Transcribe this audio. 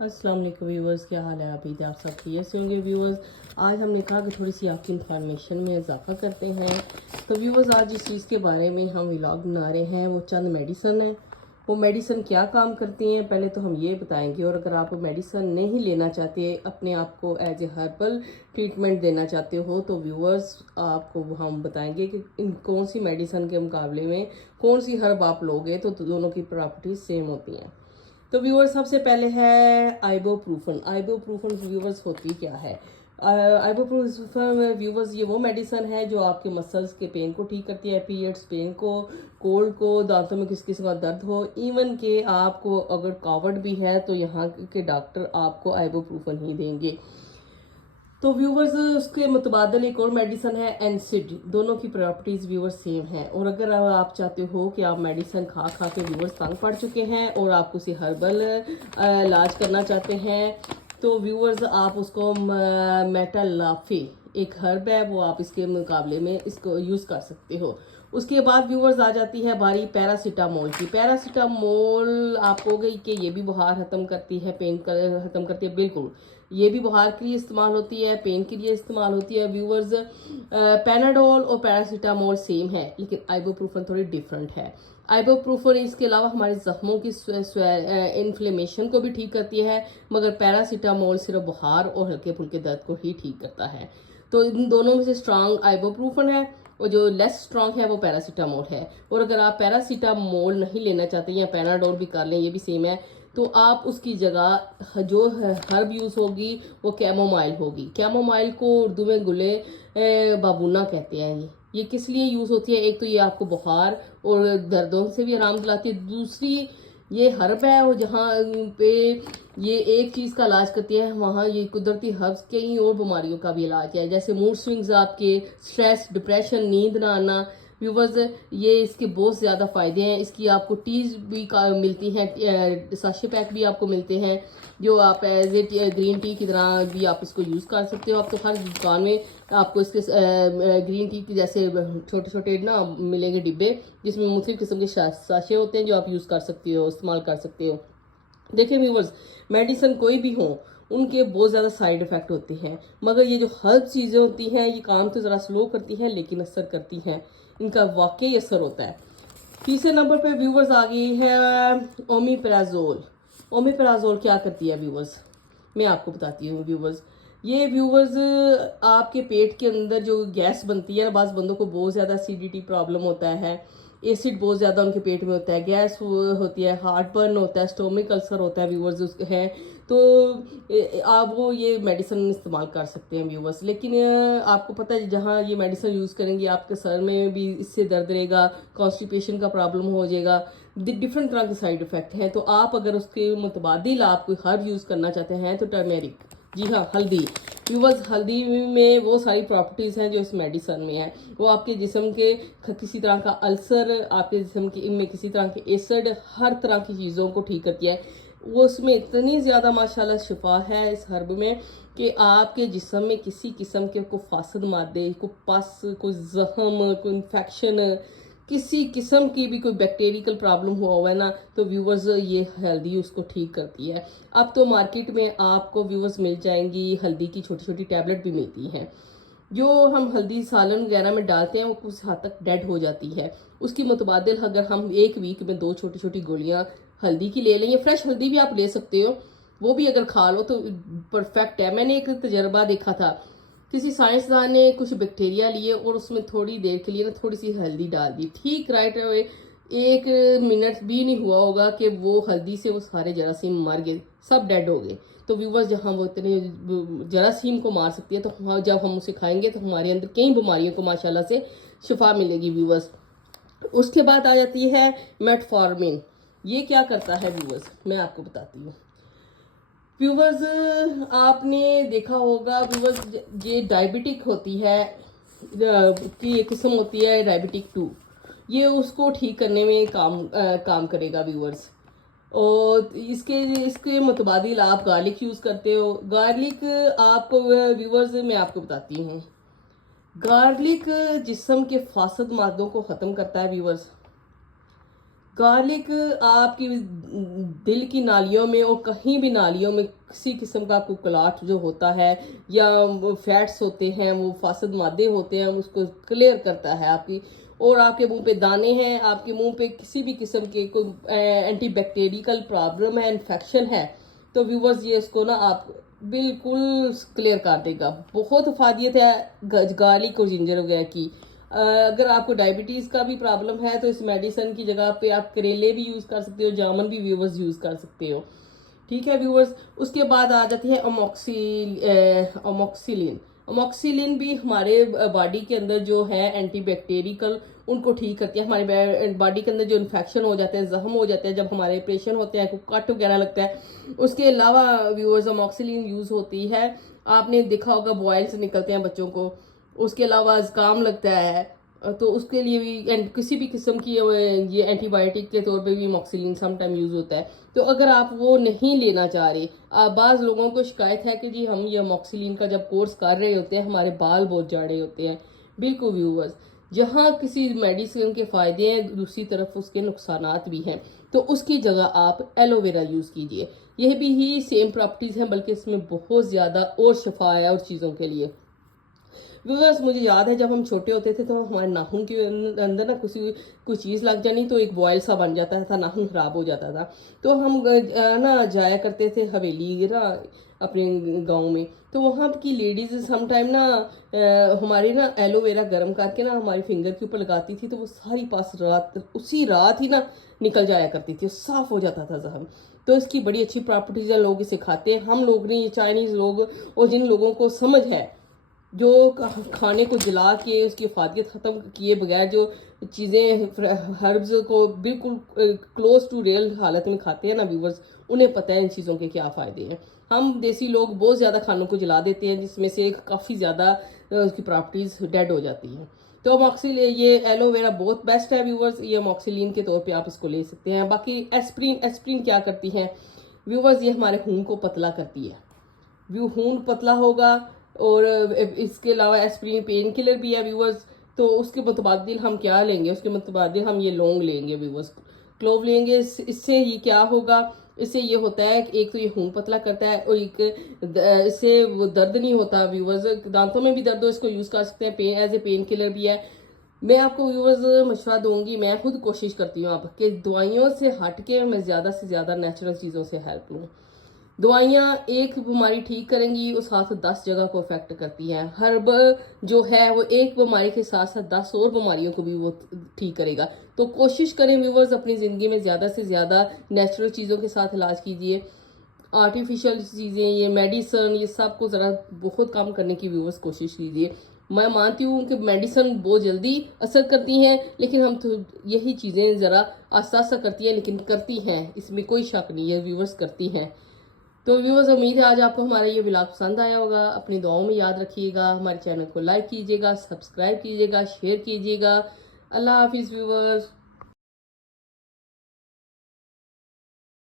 अस्सलाम वालेकुम व्यूवर्स, क्या हाल है? आप आप सब ठीक से होंगे व्यूवर्स। आज हमने कहा कि थोड़ी सी आपकी इंफॉर्मेशन में इजाफा करते हैं। तो व्यूवर्स, आज जिस चीज़ के बारे में हम व्लॉग बना रहे हैं वो चंद मेडिसन है। वो मेडिसन क्या काम करती हैं पहले तो हम ये बताएंगे, और अगर आप मेडिसन नहीं लेना चाहते, अपने आप को एज ए हर्बल ट्रीटमेंट देना चाहते हो, तो व्यूवर्स आपको हम बताएंगे कि इन कौन सी मेडिसन के मुकाबले में कौन सी हर्ब आप लोगे तो दोनों की प्रॉपर्टीज सेम होती हैं। तो व्यूवर्स, सबसे पहले है आइबोप्रूफन। आइबोप्रूफन व्यूवर्स होती क्या है? आइबोप्रूफन व्यूवर्स ये वो मेडिसन है जो आपके मसल्स के पेन को ठीक करती है, पीरियड्स पेन को, कोल्ड को, दांतों में किसी किस्म का दर्द हो, इवन के आपको अगर कावड़ भी है तो यहाँ के डॉक्टर आपको आइबोप्रूफन ही देंगे। तो व्यूवर्स, उसके मुतबादल एक और मेडिसन है एनसिड। दोनों की प्रॉपर्टीज व्यूवर्स सेम है। और अगर आप चाहते हो कि आप मेडिसन खा खा के व्यूवर्स तंग पड़ चुके हैं और आप उसे हर्बल इलाज करना चाहते हैं, तो व्यूवर्स आप उसको मेटालाफे एक हर्ब है, वो आप इसके मुकाबले में इसको यूज़ कर सकते हो। उसके बाद व्यूवर्स आ जाती है बारी पैरासीटामोल की। पैरासीटामोल आप कहोगे कि ये भी बुखार ख़त्म करती है, पेन ख़त्म करती है। बिल्कुल, ये भी बुखार के लिए इस्तेमाल होती है, पेन के लिए इस्तेमाल होती है व्यूवर्स। पैनाडोल और पैरासीटामोल सेम है, लेकिन आइबोप्रूफन थोड़ी डिफरेंट है। आइबोप्रूफन इसके अलावा हमारे जख्मों की इन्फ्लेमेशन को भी ठीक करती है, मगर पैरासीटामोल सिर्फ बुखार और हल्के फुल्के दर्द को ही ठीक करता है। तो इन दोनों में से स्ट्रांग आइबोप्रूफन है और जो लेस स्ट्रांग है वो पैरासीटामोल है। और अगर आप पैरासीटामोल नहीं लेना चाहते या पैनाडोल भी कर लें, ये भी सेम है, तो आप उसकी जगह जो हर्ब यूज़ होगी वो कैमोमाइल होगी। कैमोमाइल को उर्दू में गुले बाबूना कहते हैं। ये किस लिए यूज़ होती है? एक तो ये आपको बुखार और दर्दों से भी आराम दिलाती है, दूसरी ये हर्ब है और जहाँ पे ये एक चीज़ का इलाज करती है, वहाँ ये कुदरती हर्ब्स कई और बीमारियों का भी इलाज है, जैसे मूड स्विंग्स, आपके स्ट्रेस, डिप्रेशन, नींद ना आना। व्यूवर्स, ये इसके बहुत ज़्यादा फ़ायदे हैं। इसकी आपको टीज भी मिलती हैं, साशे पैक भी आपको मिलते हैं, जो आप एज ए ग्रीन टी की तरह भी आप इसको यूज़ कर सकते हो। आप तो हर दुकान में आपको इसके ग्रीन टी की जैसे छोटे छोटे ना मिलेंगे डिब्बे, जिसमें मुख्तलिफ किस्म के साशे होते हैं जो आप यूज़ कर सकते हो, इस्तेमाल कर सकते हो। देखिए व्यूवर्स, मेडिसिन कोई भी हो, उनके बहुत ज़्यादा साइड इफ़ेक्ट होते हैं, मगर ये जो हर्ब चीज़ें होती हैं ये काम तो ज़रा स्लो करती हैं लेकिन असर करती हैं, इनका वाकई असर होता है। तीसरे नंबर पे व्यूवर्स आ गई है ओमिप्राजोल। ओमिप्राजोल क्या करती है व्यूवर्स? मैं आपको बताती हूँ व्यूवर्स। ये व्यूवर्स आपके पेट के अंदर जो गैस बनती है, बाज़ बंदों को बहुत ज़्यादा एसिडिटी प्रॉब्लम होता है, एसिड बहुत ज़्यादा उनके पेट में होता है, गैस होती है, हार्ट बर्न होता है, स्टोमिक अल्सर होता है व्यूवर्स है, तो आप वो ये मेडिसिन इस्तेमाल कर सकते हैं व्यूवर्स। लेकिन आपको पता है जहाँ ये मेडिसिन यूज़ करेंगे आपके सर में भी इससे दर्द रहेगा, कॉन्स्टिपेशन का प्रॉब्लम हो जाएगा, डिफरेंट तरह के साइड इफ़ेक्ट हैं। तो आप अगर उसके मुतबादिल आप कोई हर्ब यूज़ करना चाहते हैं तो टर्मेरिक, जी हाँ हल्दी। व्यूवर्स, हल्दी में वो सारी प्रॉपर्टीज़ हैं जो इस मेडिसन में है। वो आपके जिस्म के किसी तरह का अल्सर, आपके जिस्म की में किसी तरह के एसिड, हर तरह की चीज़ों को ठीक करती है। वो उसमें इतनी ज़्यादा माशाल्लाह शिफा है इस हर्ब में कि आपके जिस्म में किसी किस्म के को फासद मादे, को पस, कोई जख्म, कोई इन्फेक्शन, किसी किस्म की भी कोई बैक्टीरियल प्रॉब्लम हुआ है ना, तो व्यूवर्स ये हल्दी उसको ठीक करती है। अब तो मार्केट में आपको व्यूवर्स मिल जाएंगी हल्दी की छोटी छोटी टैबलेट भी मिलती हैं, जो हम हल्दी सालन वगैरह में डालते हैं, वो कुछ हद तक डेड हो जाती है। उसकी मुतबादिल अगर हम एक वीक में 2 छोटी छोटी गोलियां हल्दी की ले लें, या फ्रेश हल्दी भी आप ले सकते हो, वो भी अगर खा लो तो परफेक्ट है। मैंने एक तजर्बा देखा था, किसी साइंसदान ने कुछ बैक्टीरिया लिए और उसमें थोड़ी देर के लिए ना थोड़ी सी हल्दी डाल दी, ठीक राइट अवे 1 मिनट भी नहीं हुआ होगा कि वो हल्दी से वो सारे जरासीम मर गए, सब डेड हो गए। तो व्यूवर्स, जहाँ वो इतने जरासीम को मार सकती है, तो जब हम उसे खाएंगे तो हमारे अंदर कई बीमारियों को माशाल्लाह से शिफा मिलेगी व्यूवर्स। उसके बाद आ जाती है मेटफॉर्मिन। ये क्या करता है व्यूवर्स, मैं आपको बताती हूँ। व्यूवर्स, आपने देखा होगा व्यूवर्स, ये डायबिटिक होती है की एक किस्म होती है डायबिटिक 2, ये उसको ठीक करने में काम करेगा व्यूवर्स। और इसके इसके मुतबादिल आप गार्लिक यूज़ करते हो। गार्लिक आपको व्यूवर्स मैं आपको बताती हूँ, गार्लिक जिस्म के फासद मादों को ख़त्म करता है व्यूवर्स। गार्लिक आपकी दिल की नालियों में और कहीं भी नालियों में किसी किस्म का कोई क्लॉट जो होता है या फैट्स होते हैं, वो फासद मादे होते हैं, उसको क्लियर करता है आपकी। और आपके मुंह पे दाने हैं, आपके मुंह पे किसी भी किस्म के कोई एंटीबैक्टीरियल प्रॉब्लम है, इन्फेक्शन है, तो व्यूवर्स ये इसको ना आप बिल्कुल क्लियर कर देगा। बहुत अफादियत है गार्लिक और जिंजर वगैरह की। अगर आपको डायबिटीज़ का भी प्रॉब्लम है तो इस मेडिसिन की जगह पे आप करेले भी यूज़ कर सकते हो, जामुन भी व्यूवर्स यूज़ कर सकते हो। ठीक है व्यूवर्स, उसके बाद आ जाती है अमोक्सिलिन। अमोक्सिलिन भी हमारे बॉडी के अंदर जो है एंटीबैक्टीरियल उनको ठीक करती है। हमारे बॉडी के अंदर जो इन्फेक्शन हो जाते हैं, जख्म हो जाते हैं, जब हमारे ऑपरेशन होते हैं, कट वगैरह लगता है, उसके अलावा व्यूवर्स अमोक्सिलिन यूज़ होती है। आपने देखा होगा बॉयल्स निकलते हैं बच्चों को, उसके अलावा ज़ुकाम लगता है, तो उसके लिए भी किसी भी किस्म की ये एंटीबायोटिक के तौर पे भी अमोक्सिलिन सम टाइम यूज़ होता है। तो अगर आप वो नहीं लेना चाह रहे, बाज़ लोगों को शिकायत है कि जी हम ये अमोक्सिलिन का जब कोर्स कर रहे होते हैं हमारे बाल बहुत जाड़े होते हैं। बिल्कुल व्यूवर्स, जहाँ किसी मेडिसिन के फ़ायदे हैं दूसरी तरफ उसके नुकसानात भी हैं, तो उसकी जगह आप एलोवेरा यूज़ कीजिए। यह भी ही सेम प्रॉपर्टीज़ हैं, बल्कि इसमें बहुत ज़्यादा और शफा है और चीज़ों के लिए। व्यूअर्स, मुझे याद है जब हम छोटे होते थे तो हमारे नाखून के अंदर ना कोई चीज़ लग जानी तो एक बॉयल सा बन जाता था, नाखून खराब हो जाता था। तो हम ना जाया करते थे हवेली ना अपने गांव में, तो वहाँ की लेडीज सम टाइम ना हमारे ना एलोवेरा गर्म करके ना हमारी फिंगर के ऊपर लगाती थी, तो वो सारी पास रात उसी रात ही ना निकल जाया करती थी, साफ हो जाता था जख्म। तो इसकी बड़ी अच्छी प्रॉपर्टीज है, लोग इसे खाते हैं। हम लोग नहीं, ये चाइनीज लोग और जिन लोगों को समझ है, जो खाने को जला के उसकी अफादियत ख़त्म किए बगैर जो चीज़ें हर्ब्स को बिल्कुल क्लोज टू रियल हालत में खाते हैं ना व्यूवर्स, उन्हें पता है इन चीज़ों के क्या फ़ायदे हैं। हम देसी लोग बहुत ज़्यादा खानों को जला देते हैं, जिसमें से काफ़ी ज़्यादा उसकी प्रॉपर्टीज़ डेड हो जाती हैं। तो अमोक्सिल ये एलोवेरा बहुत बेस्ट है व्यूवर्स, ये अमोक्सिलिन के तौर पे आप इसको ले सकते हैं। बाकी एस्प्रिन क्या करती है व्यूवर्स, ये हमारे खून को पतला करती है। खून पतला होगा, और इसके अलावा एस्प्रिन पेन किलर भी है व्यूवर्स। तो उसके मुतबादिल हम क्या लेंगे, उसके मुतबादिल हम ये लौंग लेंगे व्यूवर्स, क्लोव लेंगे। इससे ये क्या होगा, इससे ये होता है कि एक तो ये खून पतला करता है, और एक इससे वो दर्द नहीं होता व्यूवर्स। दांतों में भी दर्द हो, इसको यूज़ कर सकते हैं, pain as a painkiller भी है। मैं आपको व्यूवर्स मशवरा दूंगी, मैं खुद कोशिश करती हूँ आपके दवाइयों से हट के मैं ज़्यादा से ज़्यादा नेचुरल चीज़ों से हेल्प लूँ। दवाइयाँ एक बीमारी ठीक करेंगी, उस साथ 10 जगह को अफेक्ट करती हैं। हर्ब जो है वो एक बीमारी के साथ साथ 10 और बीमारियों को भी वो ठीक करेगा। तो कोशिश करें व्यूवर्स, अपनी ज़िंदगी में ज़्यादा से ज़्यादा नेचुरल चीज़ों के साथ इलाज कीजिए। आर्टिफिशियल चीज़ें, ये मेडिसन, ये सब को ज़रा बहुत कम करने की व्यूवर्स कोशिश कीजिए। मैं मानती हूँ कि मेडिसन बहुत जल्दी असर करती हैं, लेकिन हम तो यही चीज़ें ज़रा आस्ता आस्ता करती हैं, लेकिन करती हैं, इसमें कोई शक नहीं है व्यूवर्स, करती हैं। तो व्यूअर्स, उम्मीद है आज आपको हमारा ये व्लॉग पसंद आया होगा। अपनी दुआओं में याद रखिएगा, हमारे चैनल को लाइक कीजिएगा, सब्सक्राइब कीजिएगा, शेयर कीजिएगा। अल्लाह हाफिज़ व्यूअर्स।